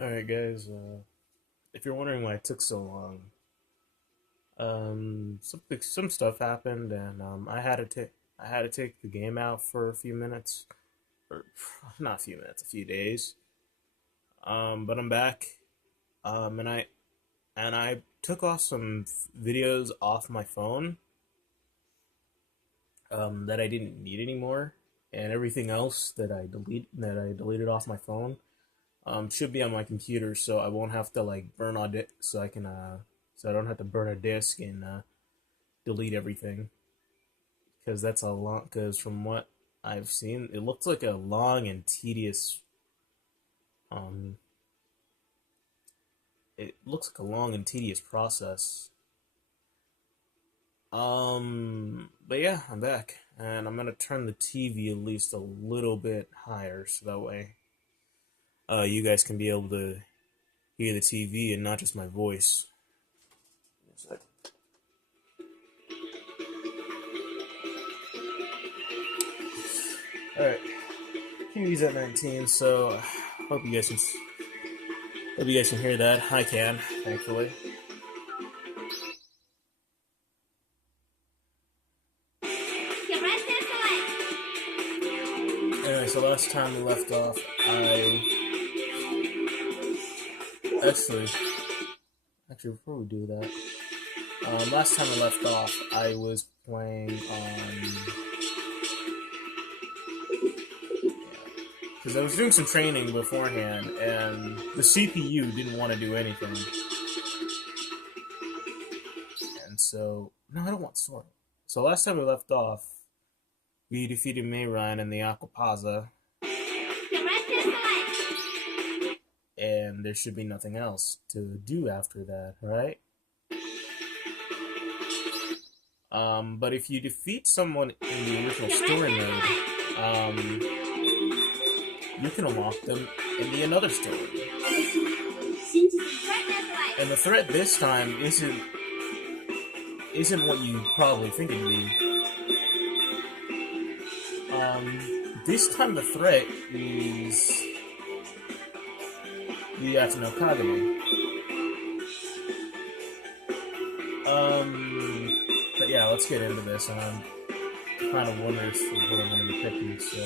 Alright guys, if you're wondering why it took so long, some stuff happened and I had to take the game out for a few minutes, or not a few minutes, a few days. But I'm back. And I took off some videos off my phone that I didn't need anymore, and everything else that I deleted off my phone should be on my computer, so I won't have to like burn on it. So I don't have to burn a disk and delete everything because that's a long. Because from what I've seen, it looks like a long and tedious. Um, it looks like a long and tedious process. But yeah, I'm back, and I'm gonna turn the TV at least a little bit higher, so that way, you guys can be able to hear the TV and not just my voice. Alright, TV's at 19, so hope you guys can hear that. I can, thankfully. Anyway, so last time we left off, I actually before we do that, last time I left off, I was playing because I was doing some training beforehand, and the CPU didn't want to do anything. And so, no, I don't want sword. So last time we left off, we defeated Mayron in the Aquapazza, and there should be nothing else to do after that, right? But if you defeat someone in the original story mode, you can unlock them in the another story. And the threat this time isn't what you probably think it'd be. This time the threat is the Yatsuno Kagami. But yeah, let's get into this. And I'm kind of wondering what I'm going to be picking, so...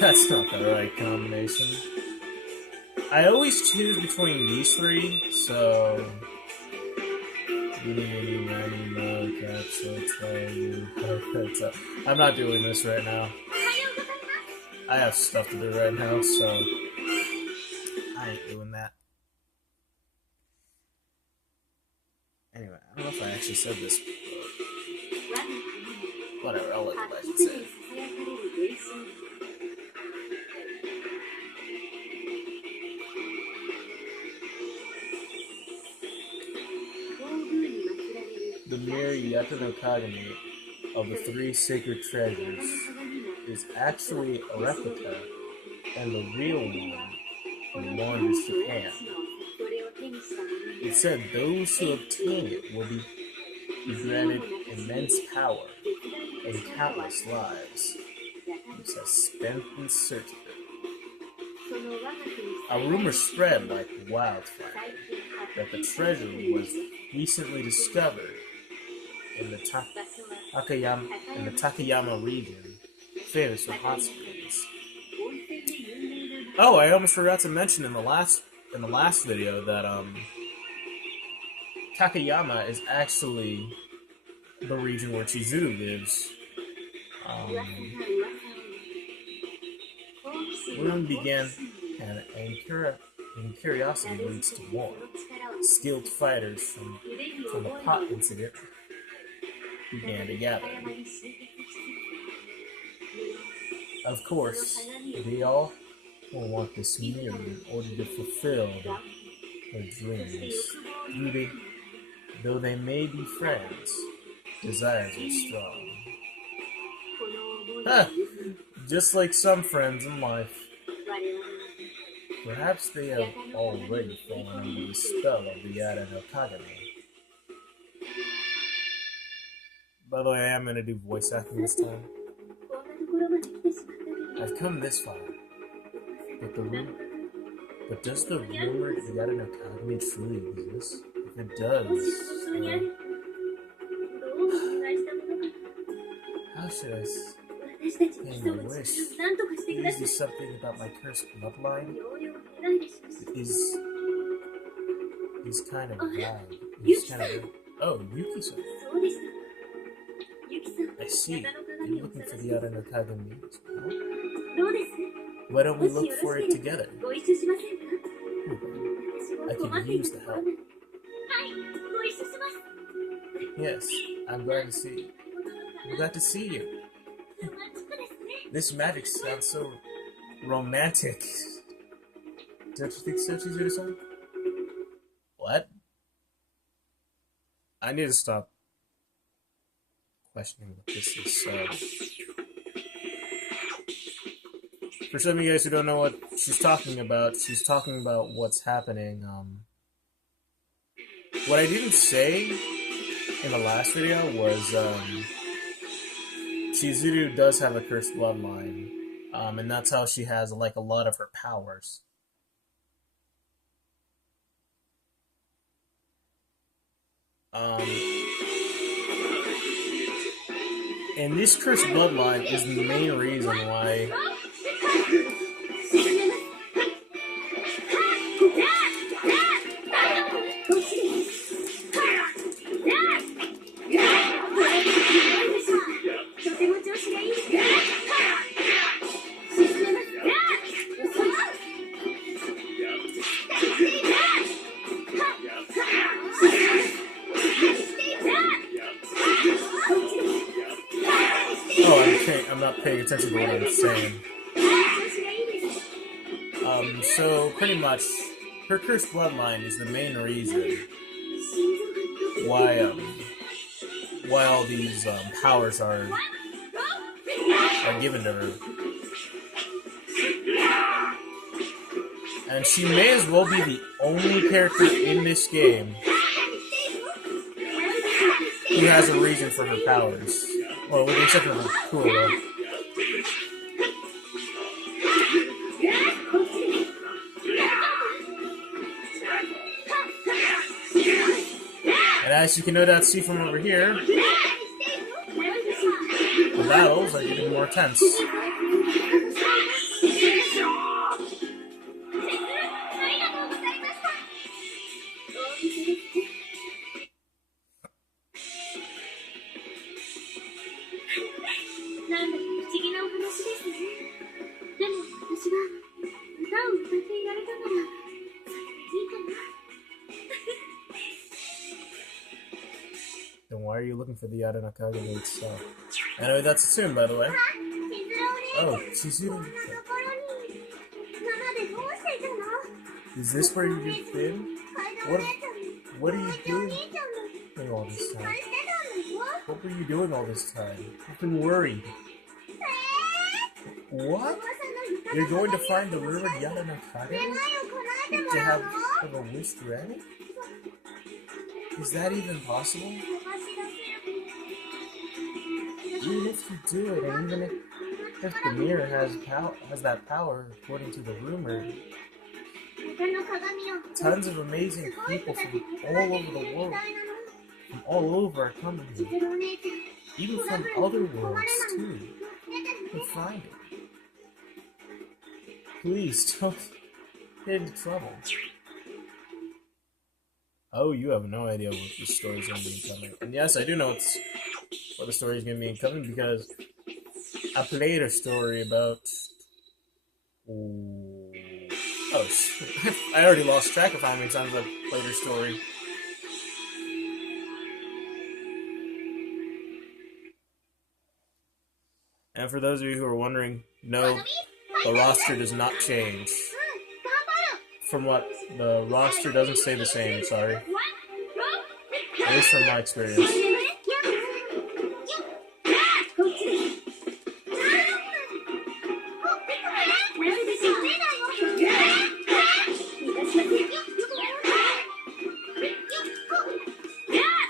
That's not the right combination. I always choose between these three, so... I'm not doing this right now. I have stuff to do right now, so... I ain't doing that. Anyway, I don't know if I actually said this. Whatever, I'll let the legend say it. The mere Yatsuno Kagami of the three sacred treasures is actually a replica and the real one from Wander's Japan. It said those who obtain it will be granted immense power and countless lives, which have spent in search of it. A rumor spread like wildfire that the treasure was recently discovered in the Takayama region, famous for hot springs. Oh, I almost forgot to mention in the last video that Takayama is actually the region where Chuzuru lives. Rumor began, and curiosity leads to war. Skilled fighters from the pot incident began to gather. Of course, they all will want this mirror in order to fulfill their dreams. Though they may be friends, desires are strong. Huh, just like some friends in life. Perhaps they have already fallen under the spell of the Yatsuno Kagami. By the way, I am going to do voice acting this time. I've come this far. But does the rumored Yara no Kagami truly exist? If it does, how should I pay my wish? Is this something about my cursed bloodline? He's kind of vague. He's kind of... Oh, Yuki-san. I see. You're looking for the Yara no Kagami. Why don't we look for it together? I can use the help. Yes, I'm glad to see you. I'm glad to see you. This magic sounds so romantic. Don't you think so, Chuzuru-san? What? I need to stop questioning what this is. For some of you guys who don't know what she's talking about what's happening. What I didn't say in the last video was Chizuru does have a cursed bloodline, and that's how she has like a lot of her powers. And this cursed bloodline is the main reason why I'm not paying attention to what I'm saying. So pretty much, her cursed bloodline is the main reason why all these powers are given to her. And she may as well be the only character in this game who has a reason for her powers. Well, with the exception of Kuro. And as you can no doubt see from over here, the battles are getting more tense. Then why are you looking for the Yara no Kagami itself? Anyway, that's assumed, by the way. Oh, Chizuru. Is this where you've been? What are you doing all this time? What were you doing all this time? I've been worried. What? You're going to find the rumored Yara no Kagami? To have a wish granted? Is that even possible? Even if you do it, and even if the mirror has that power, according to the rumor, tons of amazing people from all over the world, from all over, are coming here. Even from other worlds, too, to find it. Please, don't get into trouble. Oh, you have no idea what the story is going to be coming. And yes, I do know what the story is going to be coming because I played a story about... Oh, I already lost track of how many times I've played her story. And for those of you who are wondering, no, the roster does not change. From what the roster doesn't stay the same, sorry. At least from my experience.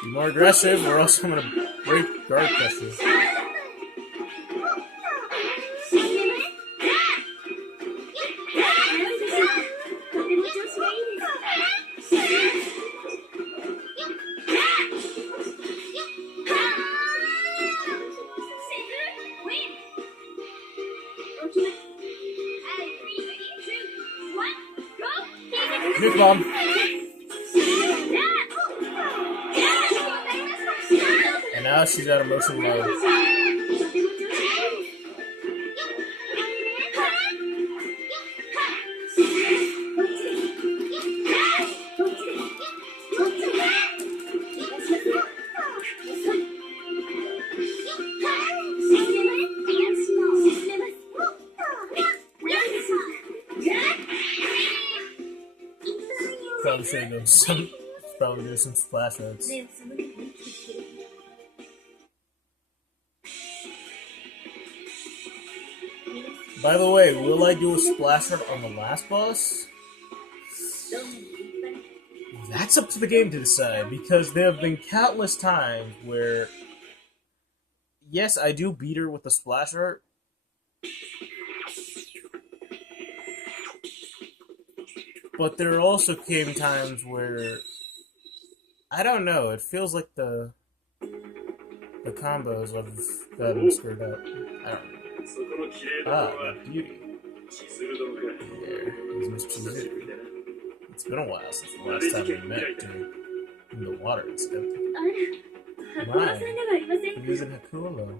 Be more aggressive, or else I'm gonna break guard pressure. Nuke bomb. And now she's out of motion mode. Probably do some splash notes. By the way, will I do a splash note on the last boss? That's up to the game to decide, because there have been countless times where, yes, I do beat her with the splash art, but there also came times where, I don't know, it feels like the combos have gotten screwed up. I don't know. Ah, the beauty. There is Miss Chuzuru. It's been a while since the last time we met in the water incident. My, he was in Hakulo.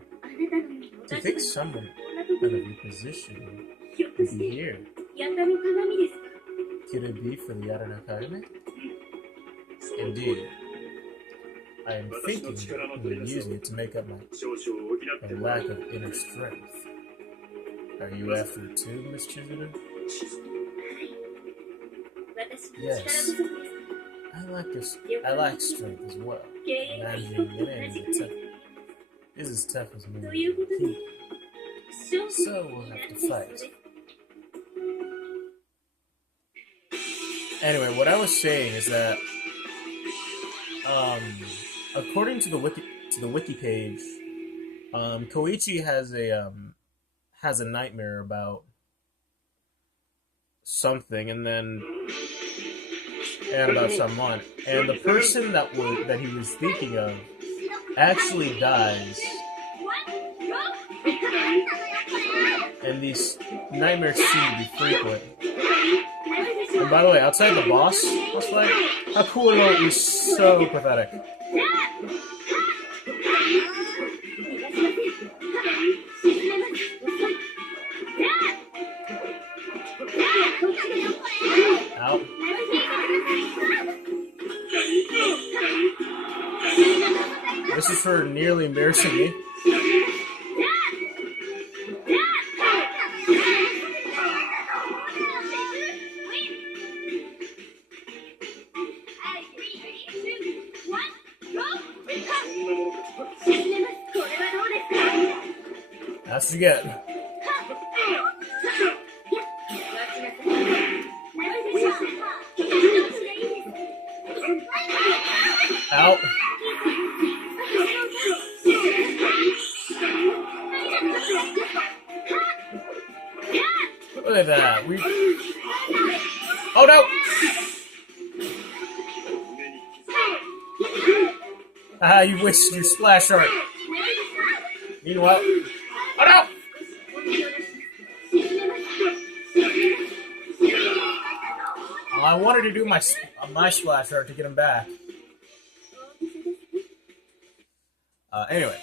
To think someone out of your position would be here. Could it be for the Yarano Kagame? Indeed. I am thinking of using it to make up my lack of inner strength. Are you after it too, Miss Chuzuru? Yes. I lack strength as well. Imagining an enemy is as tough as me. So we'll have to fight. Anyway, what I was saying is that, according to the wiki page, Koichi has a nightmare about something, and about someone, and the person that he was thinking of actually dies, and these nightmares seem to be frequent. And by the way, outside the boss fight, Hakulo is so pathetic. Ow. This is for nearly embarrassing me. That's what you get. Out. Look at that. Oh no! Ah, you wasted your splash art. Meanwhile, oh no! Well, I wanted to do my splash art to get him back. Anyway,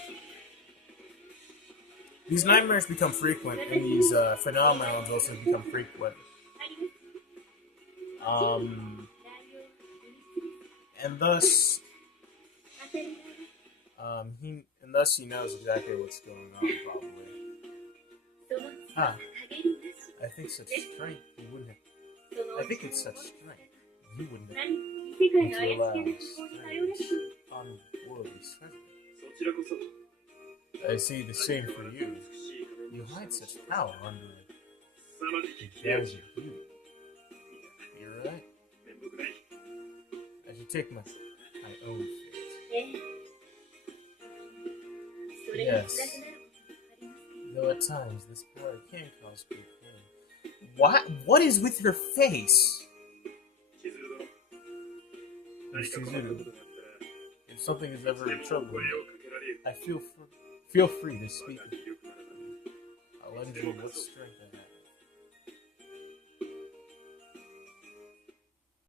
these nightmares become frequent, and these phenomenons also become frequent. And thus, he knows exactly what's going on, probably. Ah, I think such strength you wouldn't have. I think it's such strength you wouldn't have to allow strange, unworldly treasure. I see the same for you. You hide such power under the guise of beauty. You're right. I should take my own fate. Yes. Though at times this power can cause great pain. What is with her face? Miss Chuzuru, if something is ever in trouble, I feel free to speak. I'll lend you what strength I